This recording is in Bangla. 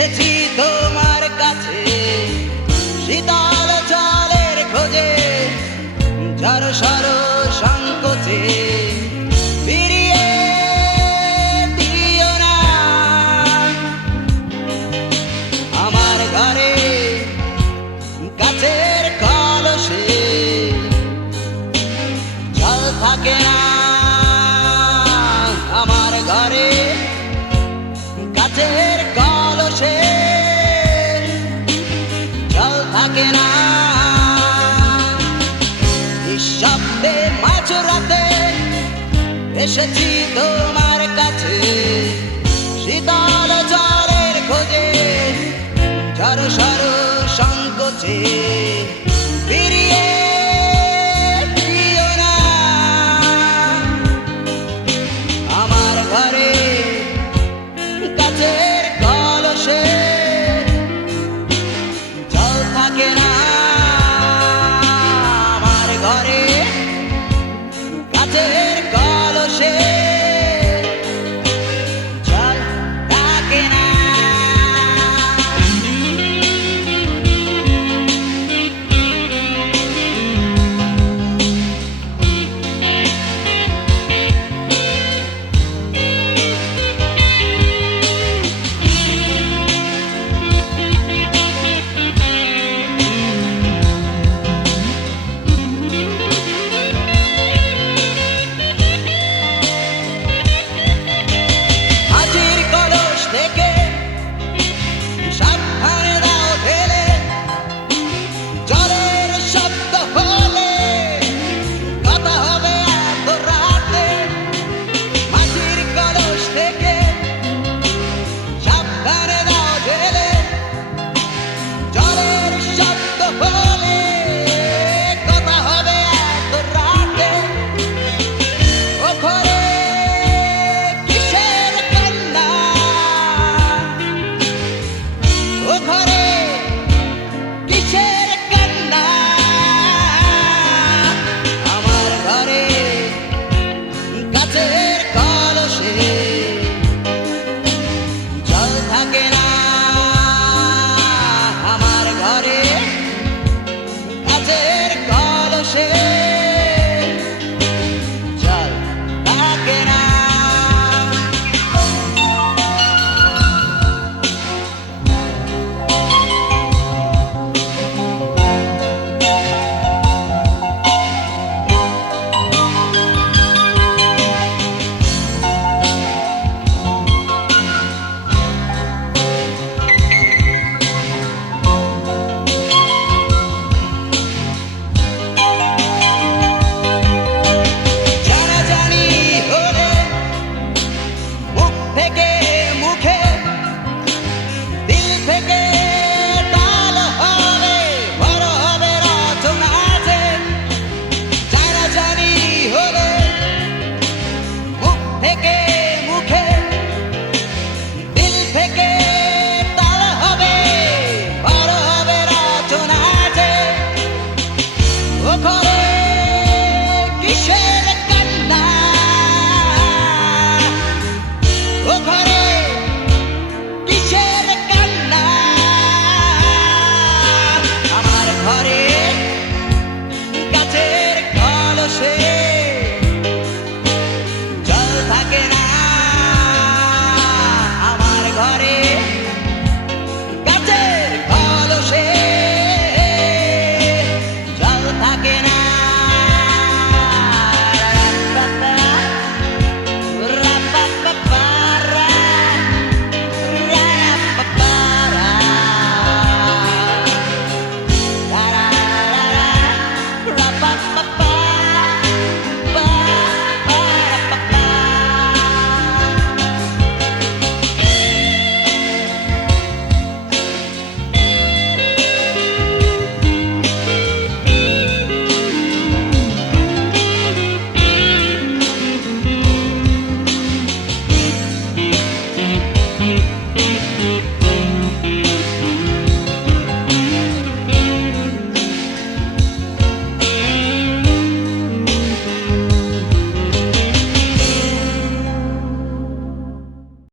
এসেছি তোমার কাছে। শীতল জলের খোঁজে ঝড় সর সংকোচে। থাকে না। এসেছি তোমার